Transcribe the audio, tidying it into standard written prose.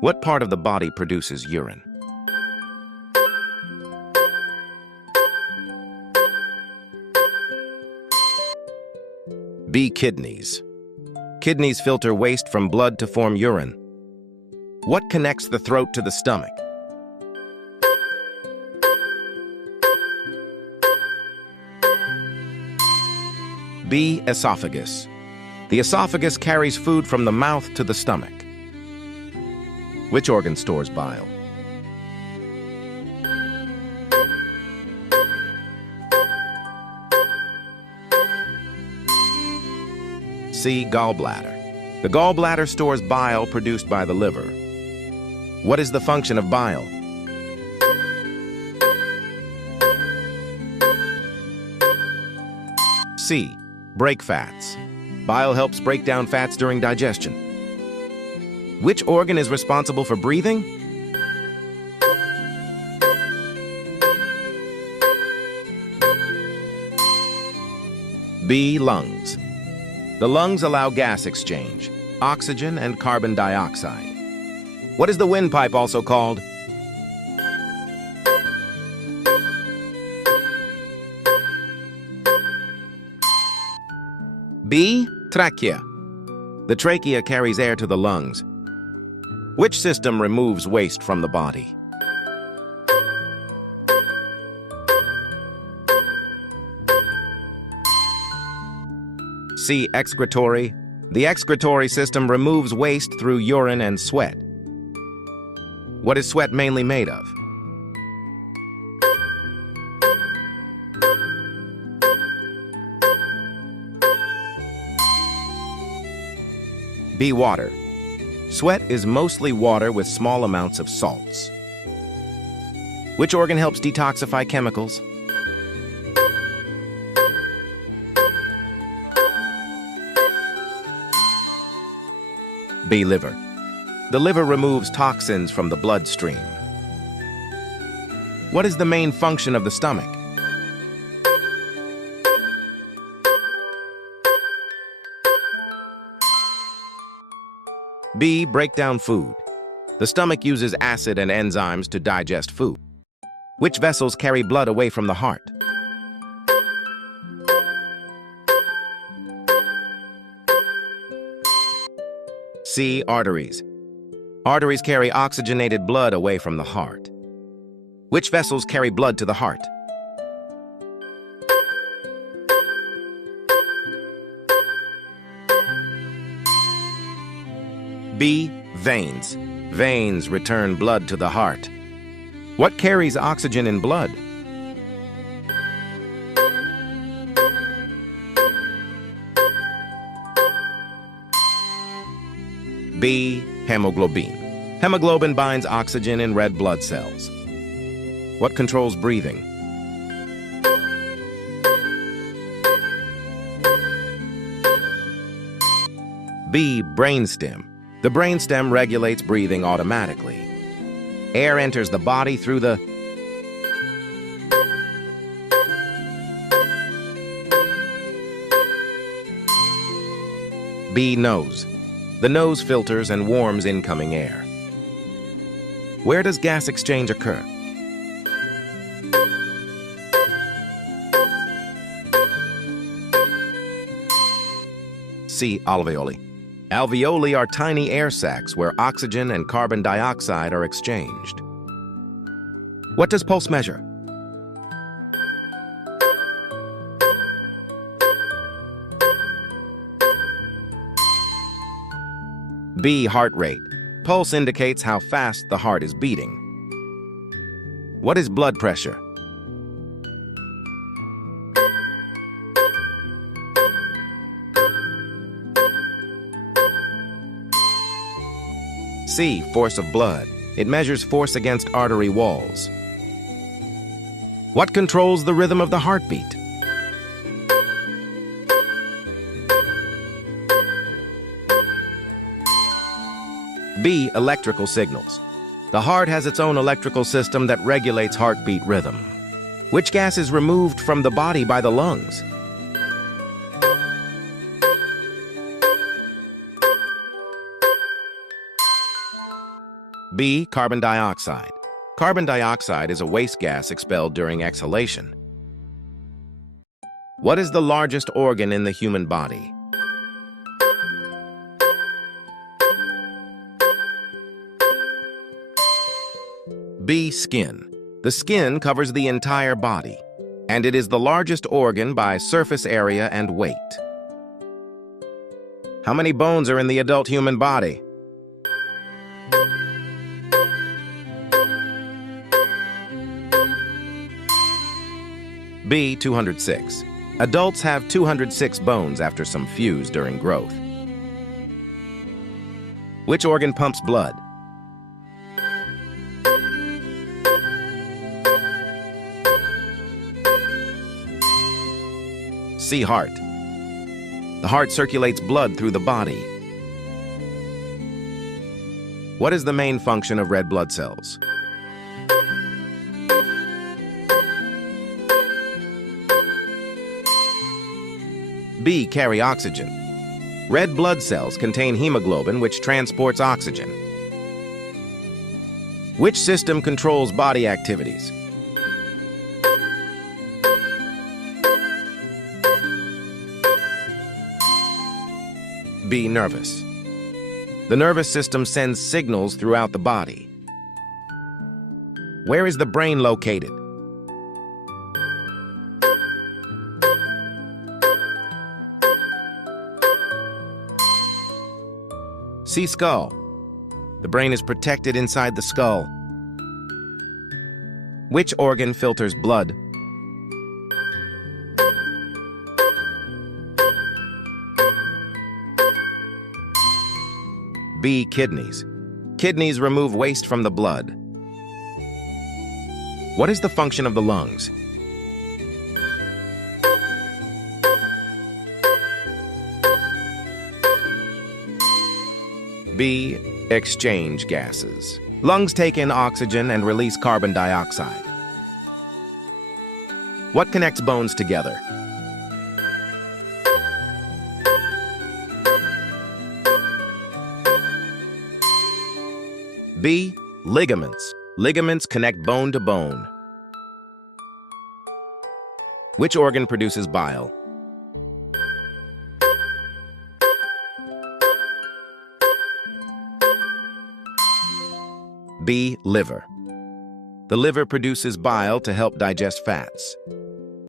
What part of the body produces urine? B. Kidneys. Kidneys filter waste from blood to form urine. What connects the throat to the stomach? B. Esophagus. The esophagus carries food from the mouth to the stomach. Which organ stores bile? C. Gallbladder. The gallbladder stores bile produced by the liver. What is the function of bile? C. Break fats. Bile helps break down fats during digestion. Which organ is responsible for breathing? B. Lungs. The lungs allow gas exchange, oxygen and carbon dioxide. What is the windpipe also called? B. Trachea. The trachea carries air to the lungs. Which system removes waste from the body? C. Excretory. The excretory system removes waste through urine and sweat. What is sweat mainly made of? B. Water. Sweat is mostly water with small amounts of salts. Which organ helps detoxify chemicals? B. Liver. The liver removes toxins from the bloodstream. What is the main function of the stomach? B. Break down food. The stomach uses acid and enzymes to digest food. Which vessels carry blood away from the heart? C. Arteries. Arteries carry oxygenated blood away from the heart. Which vessels carry blood to the heart? B. Veins. Veins return blood to the heart. What carries oxygen in blood? B. Hemoglobin. Hemoglobin binds oxygen in red blood cells. What controls breathing? B. Brainstem. The brainstem regulates breathing automatically. Air enters the body through the B. Nose. The nose filters and warms incoming air. Where does gas exchange occur? C. Alveoli. Alveoli are tiny air sacs where oxygen and carbon dioxide are exchanged. What does pulse measure? B. Heart rate. Pulse indicates how fast the heart is beating. What is blood pressure? C. Force of blood. It measures force against artery walls. What controls the rhythm of the heartbeat? B. Electrical signals. The heart has its own electrical system that regulates heartbeat rhythm. Which gas is removed from the body by the lungs? B. Carbon dioxide. Carbon dioxide is a waste gas expelled during exhalation. What is the largest organ in the human body? B. Skin. The skin covers the entire body, and it is the largest organ by surface area and weight. How many bones are in the adult human body? B. 206. Adults have 206 bones after some fuse during growth. Which organ pumps blood? C. Heart. The heart circulates blood through the body. What is the main function of red blood cells? B. Carry oxygen. Red blood cells contain hemoglobin, which transports oxygen. Which system controls body activities? B. Nervous. The nervous system sends signals throughout the body. Where is the brain located? C. Skull. The brain is protected inside the skull. Which organ filters blood? B. Kidneys. Kidneys remove waste from the blood. What is the function of the lungs? B. Exchange gases. Lungs take in oxygen and release carbon dioxide. What connects bones together? B. Ligaments. Ligaments connect bone to bone. Which organ produces bile? B. Liver. The liver produces bile to help digest fats.